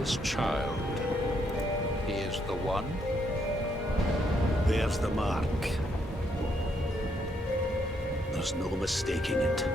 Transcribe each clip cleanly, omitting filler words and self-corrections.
this child. He is the one? There's the mark. There's no mistaking it.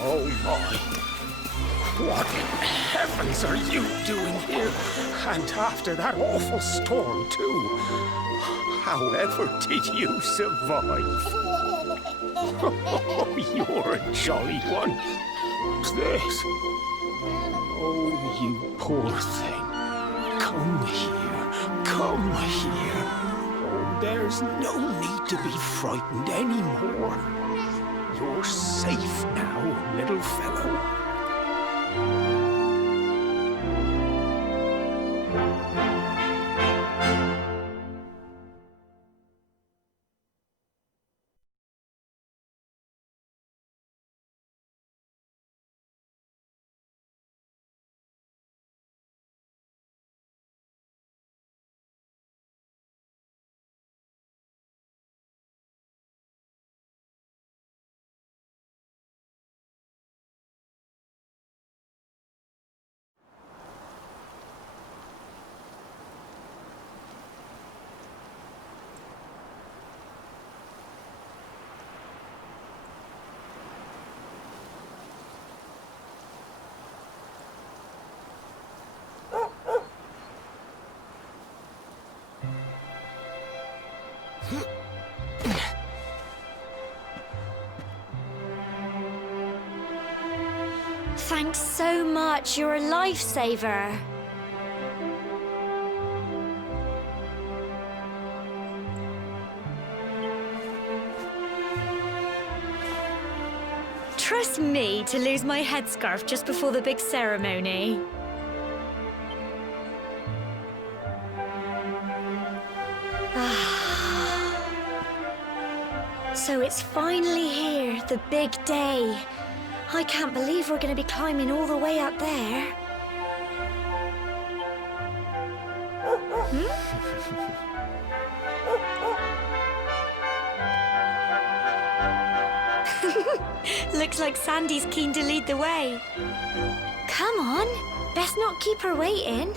Oh my! What in heavens are you doing here? And after that awful storm, too. However did you survive? Oh, you're a jolly one. What's this? Oh, you poor thing. Come here. Come here. Oh, there's no need to be frightened anymore. You're safe now, little fellow. Thanks so much. You're a lifesaver. Trust me to lose my headscarf just before the big ceremony. So it's finally here, the big day. I can't believe we're going to be climbing all the way up there. Looks like Sandy's keen to lead the way. Come on, best not keep her waiting.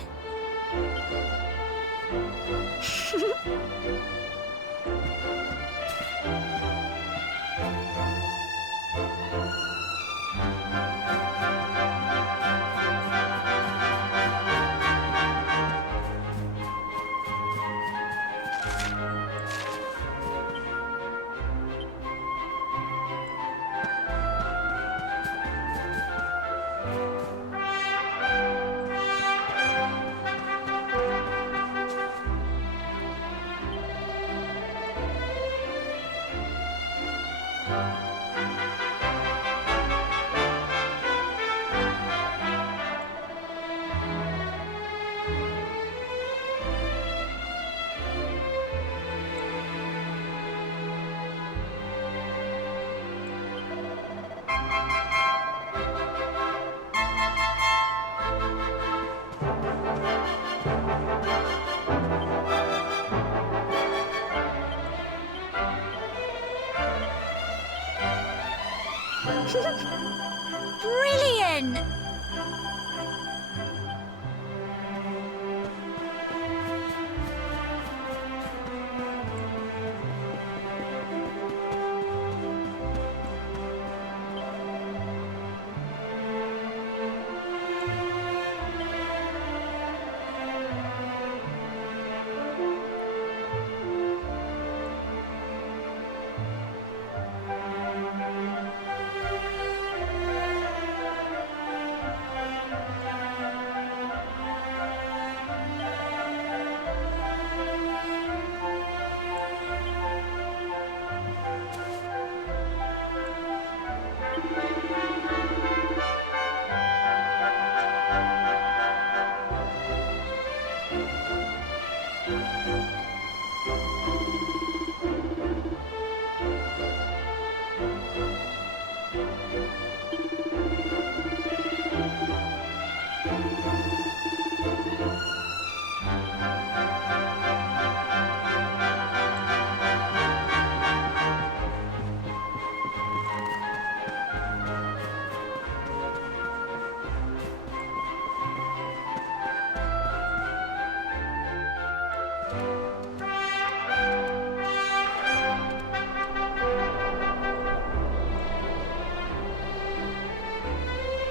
Brilliant!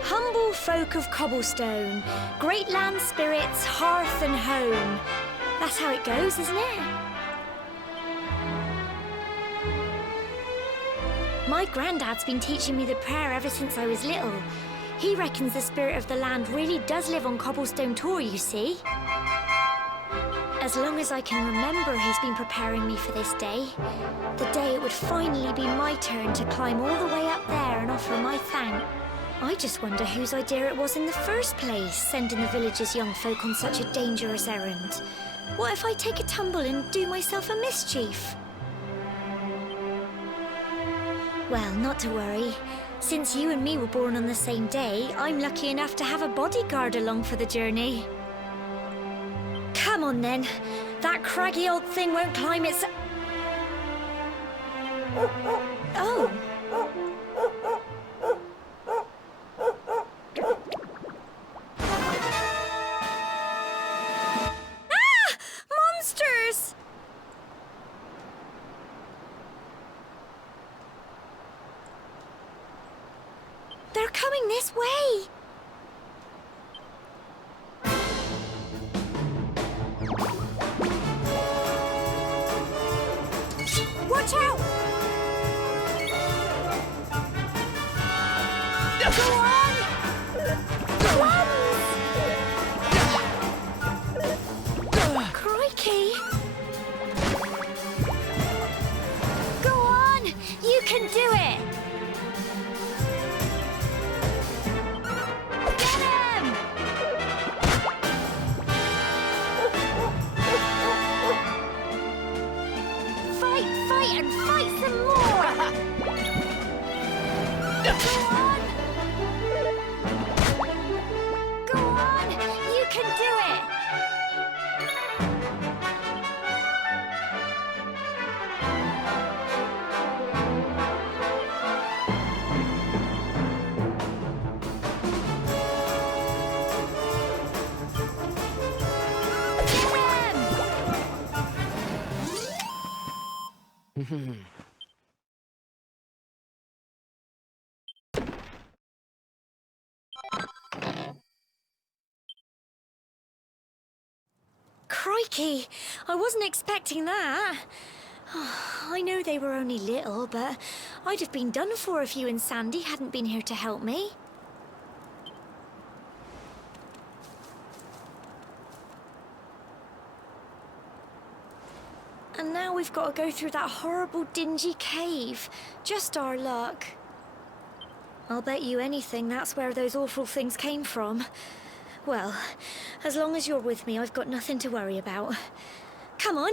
Humble folk of cobblestone, great land spirits, hearth and home. That's how it goes, isn't it? My granddad's been teaching me the prayer ever since I was little. He reckons the spirit of the land really does live on Cobblestone Tor, you see. As long as I can remember, he's been preparing me for this day. The day it would finally be my turn to climb all the way up there and offer my thanks. I just wonder whose idea it was in the first place, sending the village's young folk on such a dangerous errand. What if I take a tumble and do myself a mischief? Well, not to worry. Since you and me were born on the same day, I'm lucky enough to have a bodyguard along for the journey. Come on then. That craggy old thing won't climb its... Oh. Ah! Monsters! They're coming this way! Watch out! Go on! Crikey! Go on! You can do it! Get him! Fight, and fight some more! Go on! Go on! You can do it! Crikey, I wasn't expecting that. I know they were only little, but I'd have been done for if you and Sandy hadn't been here to help me. And now we've got to go through that horrible, dingy cave. Just our luck. I'll bet you anything that's where those awful things came from. Well, as long as you're with me, I've got nothing to worry about. Come on.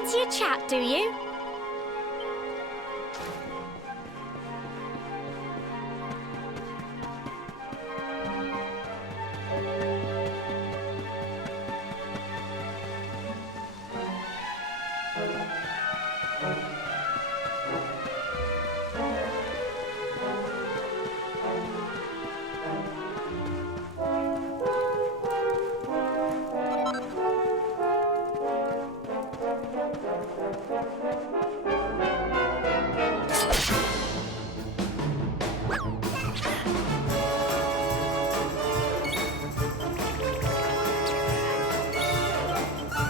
fancy a chat, do you?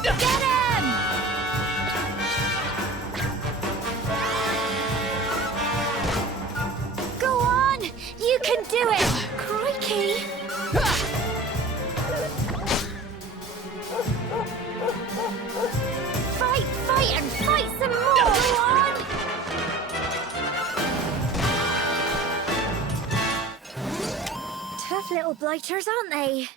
Get him! Go on! You can do it! Crikey! Fight, fight, and fight some more! Go on! Tough little blighters, aren't they?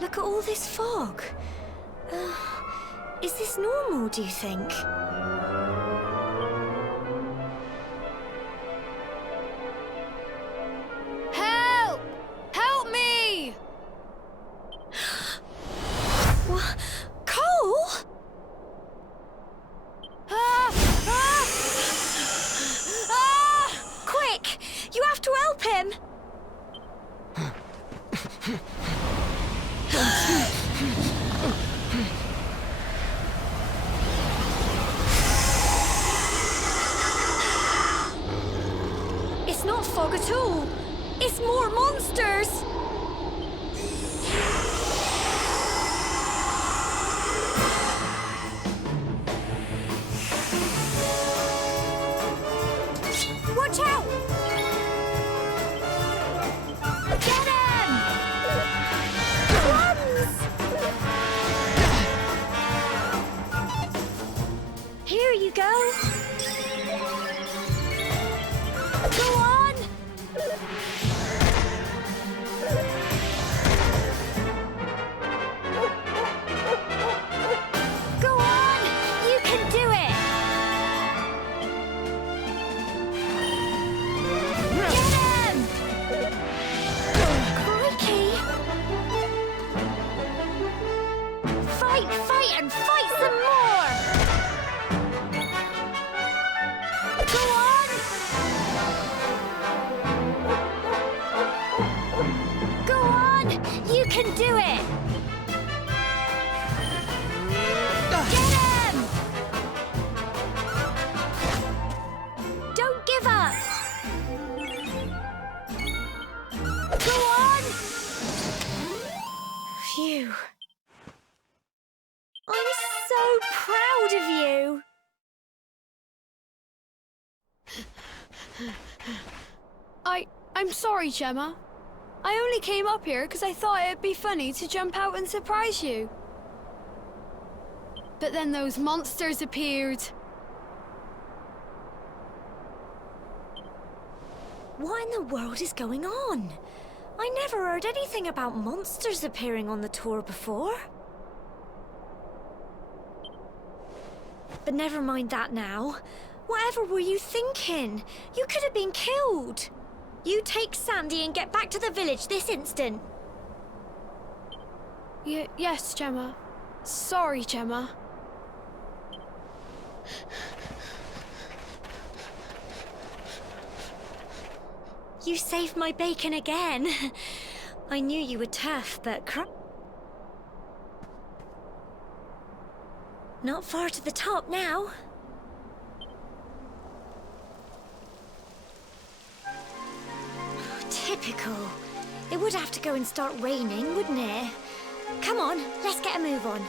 Look at all this fog. Is this normal, do you think? Help! Help me! What? Cole? Ah! Ah! Ah! Quick! You have to help him! It's not fog at all. It's more monsters. Watch out! Get him! Crumbs! Here you go. Go on! Go on! You can do it! Get him! Crikey! Fight, fight, and fight some more! Go on! Go on! You can do it! Get him! Don't give up! Go on! Phew. I'm so proud of you! I'm sorry, Gemma. I only came up here because I thought it'd be funny to jump out and surprise you. But then those monsters appeared. What in the world is going on? I never heard anything about monsters appearing on the tour before. But never mind that now. Whatever were you thinking? You could have been killed. You take Sandy and get back to the village this instant. Yes, Gemma. Sorry, Gemma. You saved my bacon again. I knew you were tough, but not far to the top now. Typical. It would have to go and start raining, wouldn't it? Come on, let's get a move on.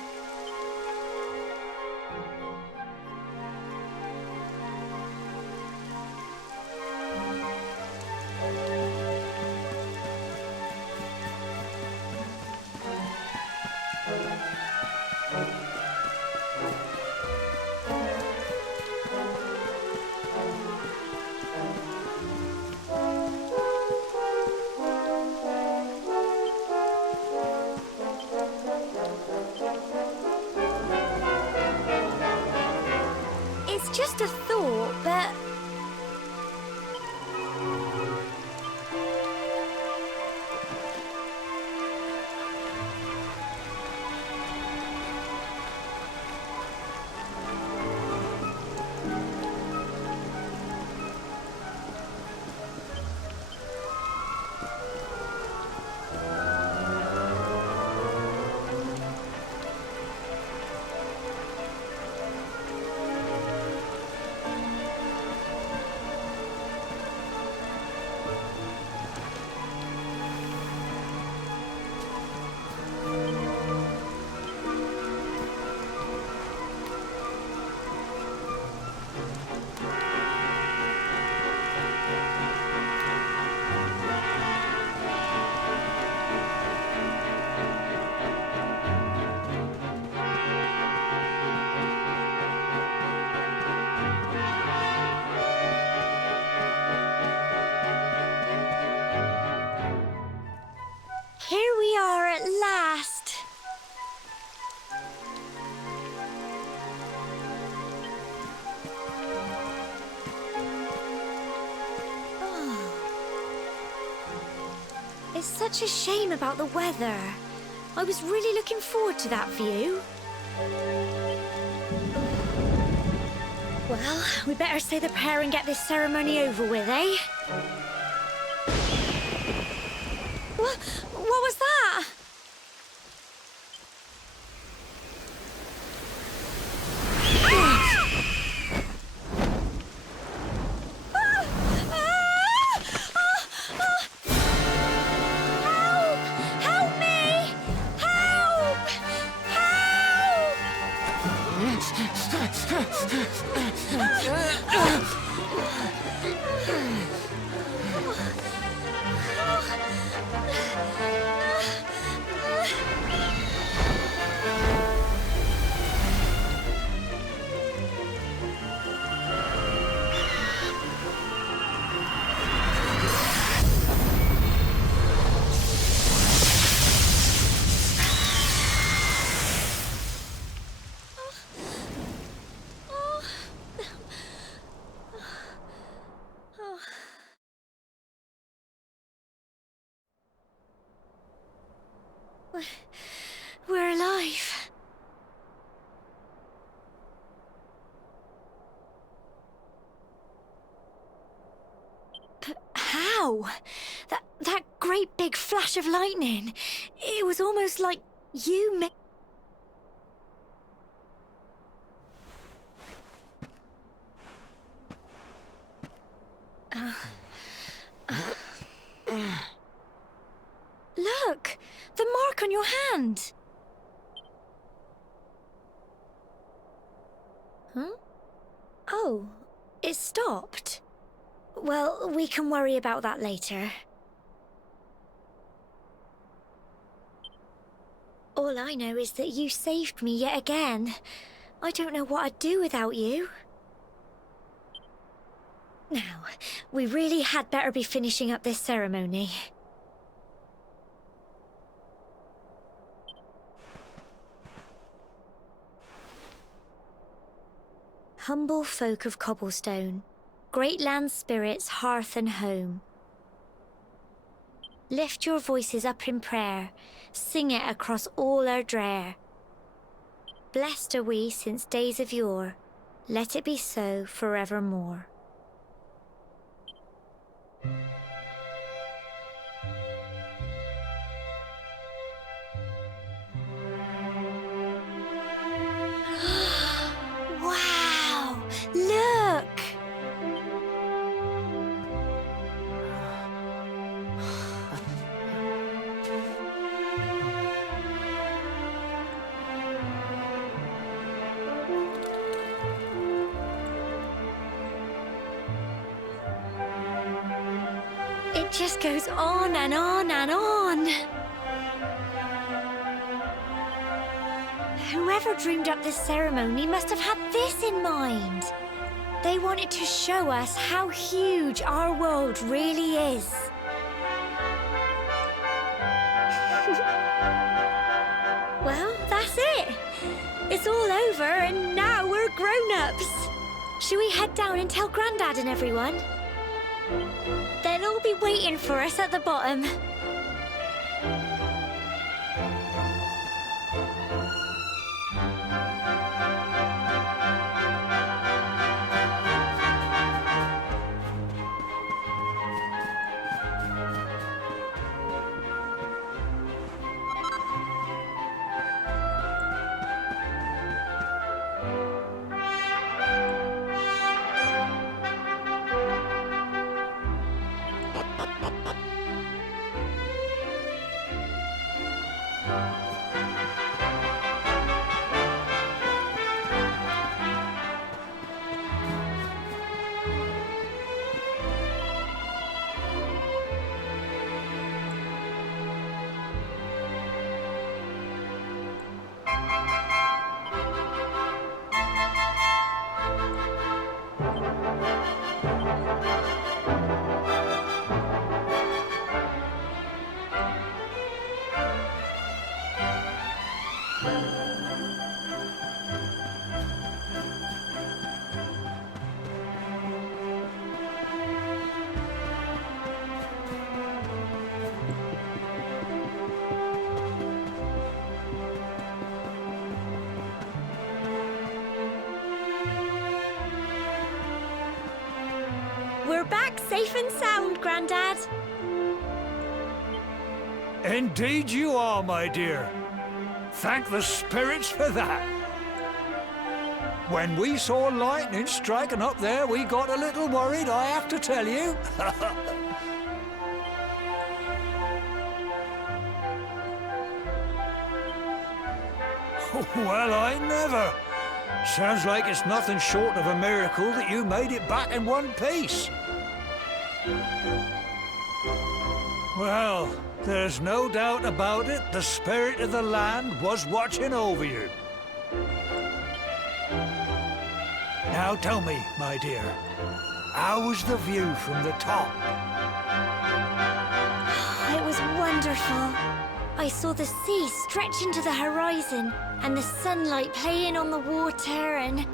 It's such a shame about the weather. I was really looking forward to that view. Well, we better say the prayer and get this ceremony over with, eh? What was that? Help me! Help! We're alive. But how? That great big flash of lightning. It was almost like you made... Look! The mark on your hand! Huh? Oh, it stopped. Well, we can worry about that later. All I know is that you saved me yet again. I don't know what I'd do without you. Now, we really had better be finishing up this ceremony. Humble folk of Cobblestone, great land spirits, hearth and home. Lift your voices up in prayer, sing it across all our drear. Blessed are we since days of yore, let it be so forevermore. Wow! Look! It just goes on and on and on. Whoever dreamed up this ceremony must have had this in mind. They wanted to show us how huge our world really is. Well, that's it. It's all over and now we're grown-ups. Shall we head down and tell Grandad and everyone? They'll all be waiting for us at the bottom. safe and sound, Grandad. Indeed you are, my dear. Thank the spirits for that. When we saw lightning striking up there, we got a little worried, I have to tell you. Well, I never. Sounds like it's nothing short of a miracle that you made it back in one piece. Well, there's no doubt about it, the spirit of the land was watching over you. Now tell me, my dear, how was the view from the top? It was wonderful. I saw the sea stretch into the horizon and the sunlight playing on the water and...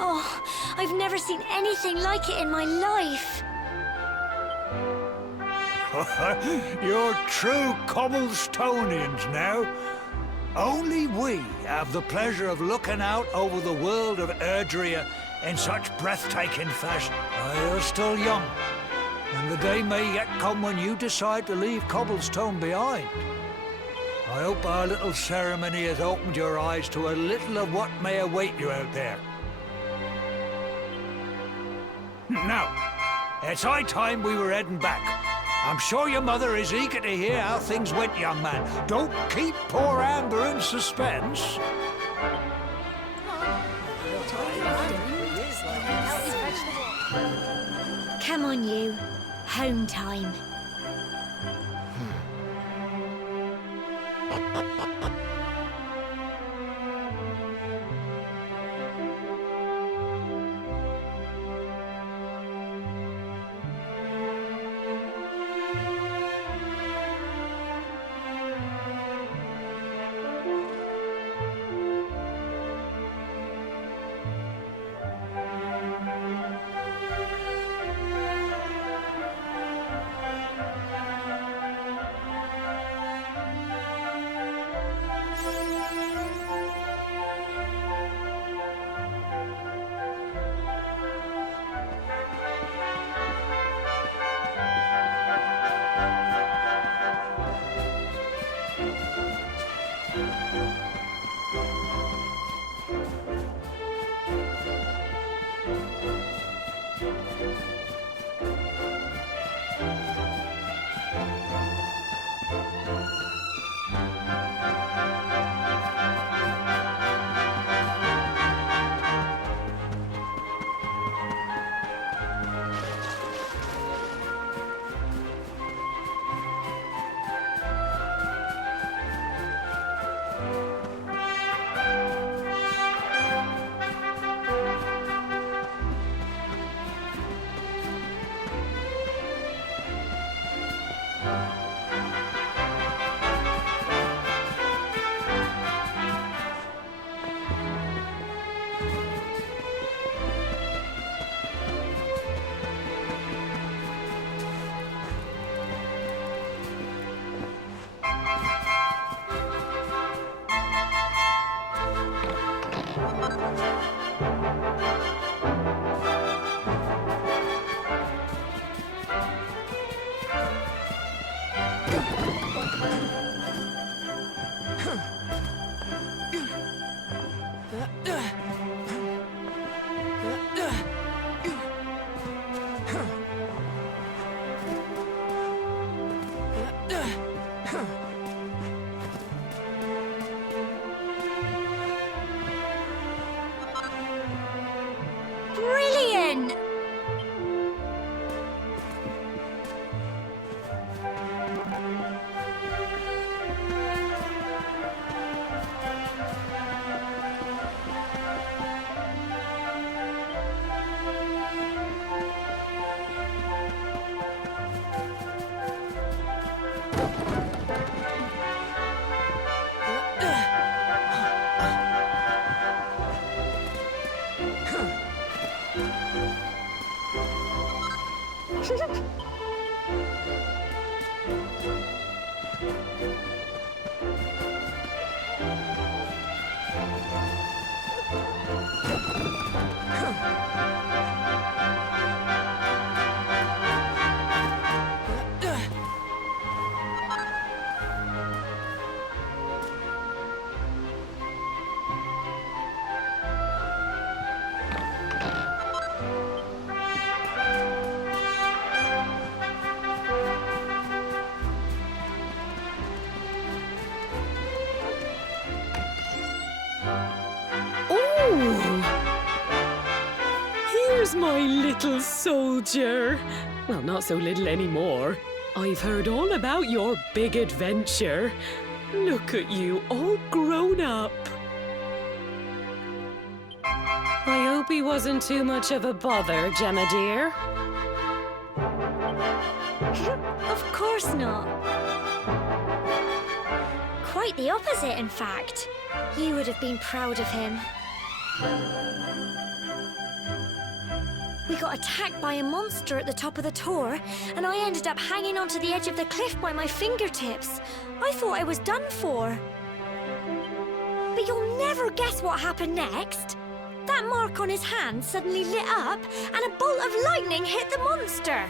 Oh, I've never seen anything like it in my life. You're true Cobblestonians now. Only we have the pleasure of looking out over the world of Erdrea in such breathtaking fashion. You're still young, and the day may yet come when you decide to leave Cobblestone behind. I hope our little ceremony has opened your eyes to a little of what may await you out there. Now, it's high time we were heading back. I'm sure your mother is eager to hear how things went, young man. Don't keep poor Amber in suspense. Come on, you. Home time. Brilliant! There's my little soldier. Well, not so little anymore. I've heard all about your big adventure. Look at you, all grown up. I hope he wasn't too much of a bother, Gemma dear. Of course not. Quite the opposite, in fact. You would have been proud of him. We got attacked by a monster at the top of the tour, and I ended up hanging onto the edge of the cliff by my fingertips. I thought I was done for. But you'll never guess what happened next. That mark on his hand suddenly lit up, and a bolt of lightning hit the monster.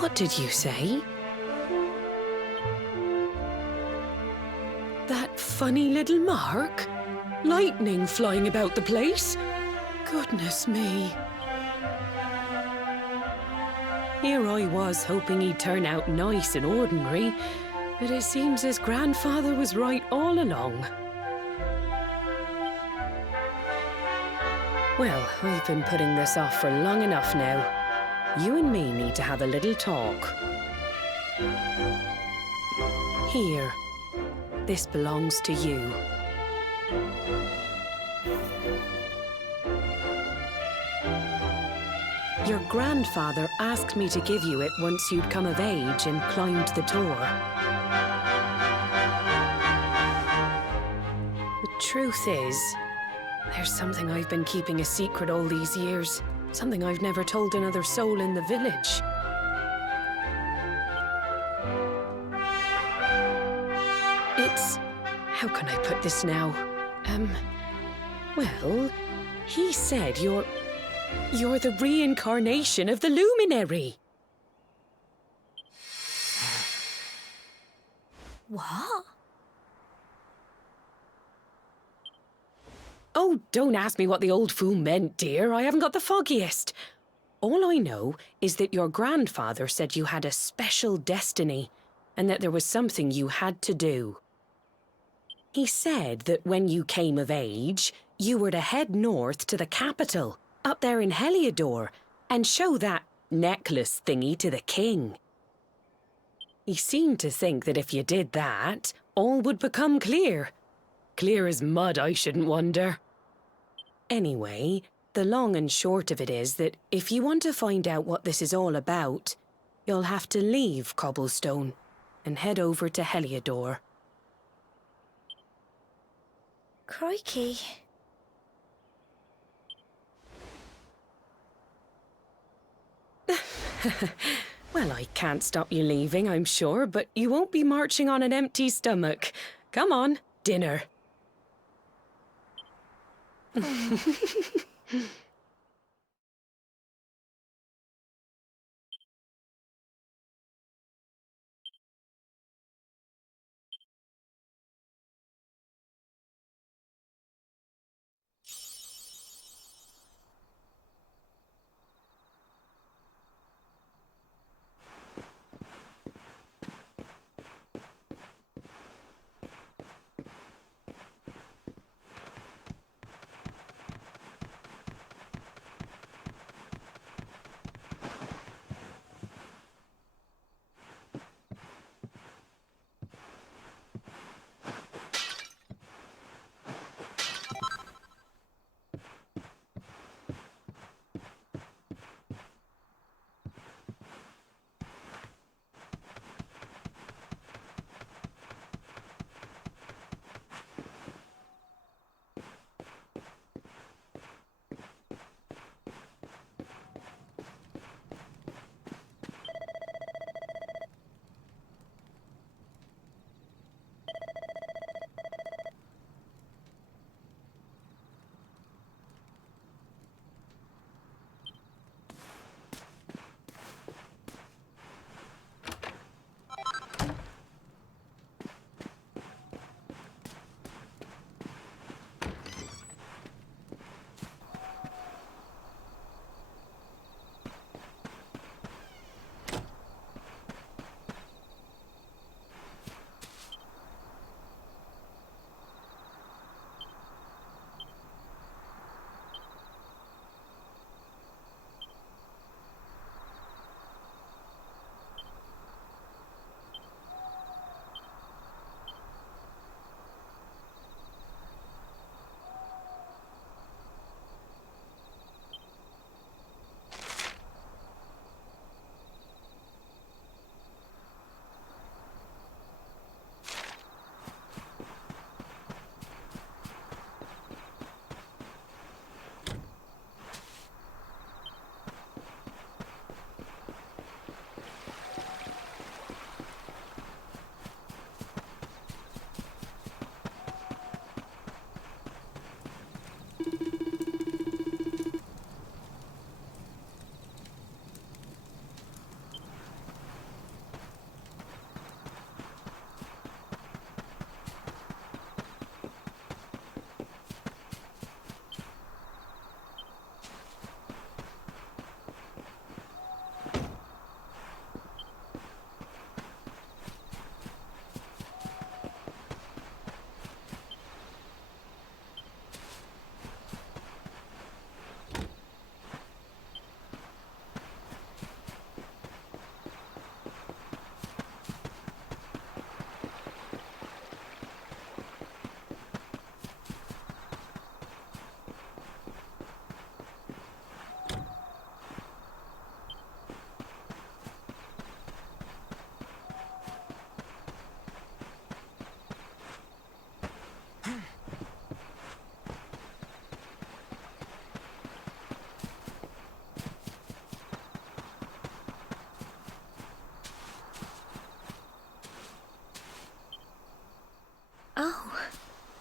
What did you say? That funny little mark? Lightning flying about the place? Goodness me. Here I was hoping he'd turn out nice and ordinary, but it seems his grandfather was right all along. Well, I've been putting this off for long enough now. You and me need to have a little talk. Here. This belongs to you. Your grandfather asked me to give you it once you'd come of age and climbed the tour. The truth is, there's something I've been keeping a secret all these years. Something I've never told another soul in the village. It's... how can I put this now? Well, he said you're the reincarnation of the luminary. What? Oh, don't ask me what the old fool meant, dear. I haven't got the foggiest. All I know is that your grandfather said you had a special destiny and that there was something you had to do. He said that when you came of age, you were to head north to the capital, up there in Heliodor, and show that necklace thingy to the king. He seemed to think that if you did that, all would become clear. Clear as mud, I shouldn't wonder. Anyway, the long and short of it is that if you want to find out what this is all about, you'll have to leave Cobblestone and head over to Heliodor. Crikey. Well, I can't stop you leaving, I'm sure, but you won't be marching on an empty stomach. Come on, dinner.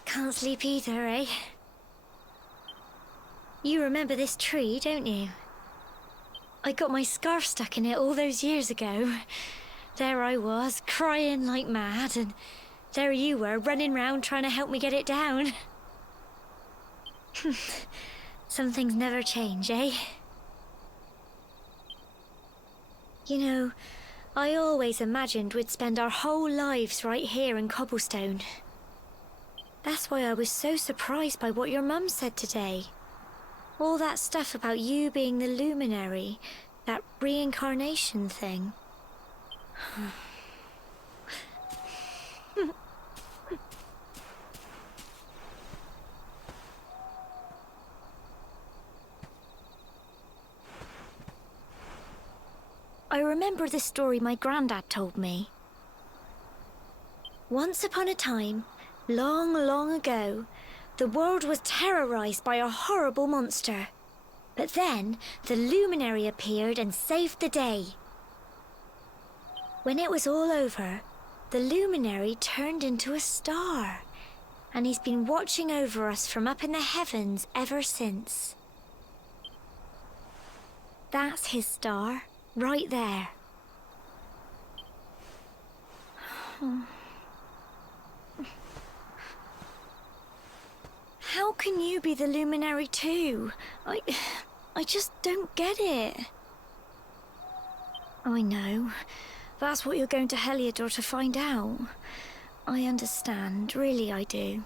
Can't sleep either, eh? You remember this tree, don't you? I got my scarf stuck in it all those years ago. There I was, crying like mad, and there you were, running round trying to help me get it down. Some things never change, eh? You know, I always imagined we'd spend our whole lives right here in Cobblestone. That's why I was so surprised by what your mum said today. All that stuff about you being the luminary, that reincarnation thing. I remember the story my granddad told me. Once upon a time, long, long ago, the world was terrorized by a horrible monster. But then, the luminary appeared and saved the day. When it was all over, the luminary turned into a star, and he's been watching over us from up in the heavens ever since. That's his star, right there. How can you be the luminary too? I just don't get it. I know. That's what you're going to Heliodor to find out. I understand, really I do.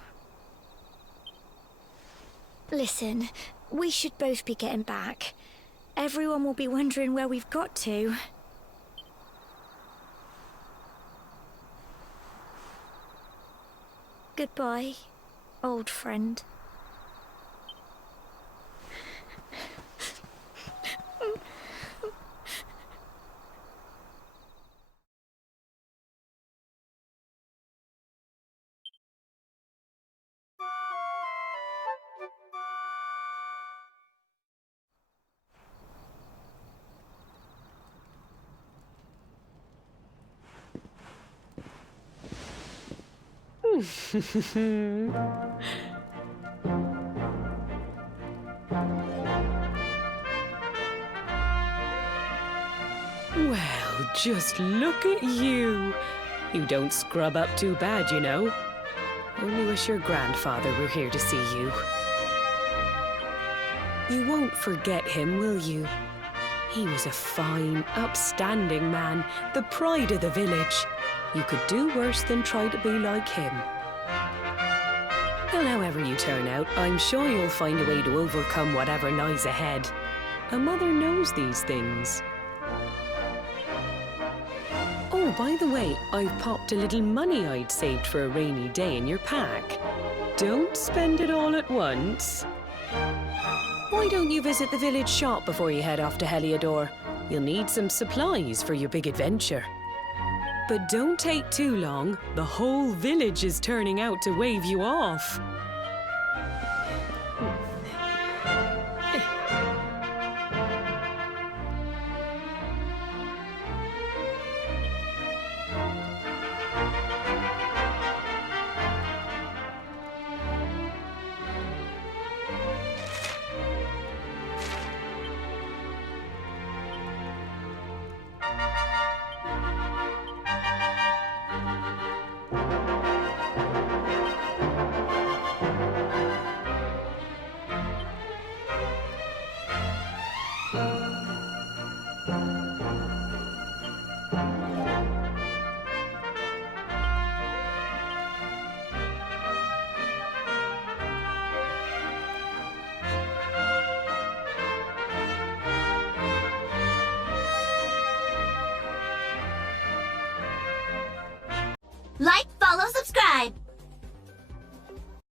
Listen, we should both be getting back. Everyone will be wondering where we've got to. Goodbye, old friend. Well, just look at you. You don't scrub up too bad, you know. Only wish your grandfather were here to see you. You won't forget him, will you? He was a fine, upstanding man, the pride of the village. You could do worse than try to be like him. Well, however you turn out, I'm sure you'll find a way to overcome whatever lies ahead. A mother knows these things. Oh, by the way, I've popped a little money I'd saved for a rainy day in your pack. Don't spend it all at once. Why don't you visit the village shop before you head off to Heliodor? You'll need some supplies for your big adventure. But don't take too long. The whole village is turning out to wave you off. Like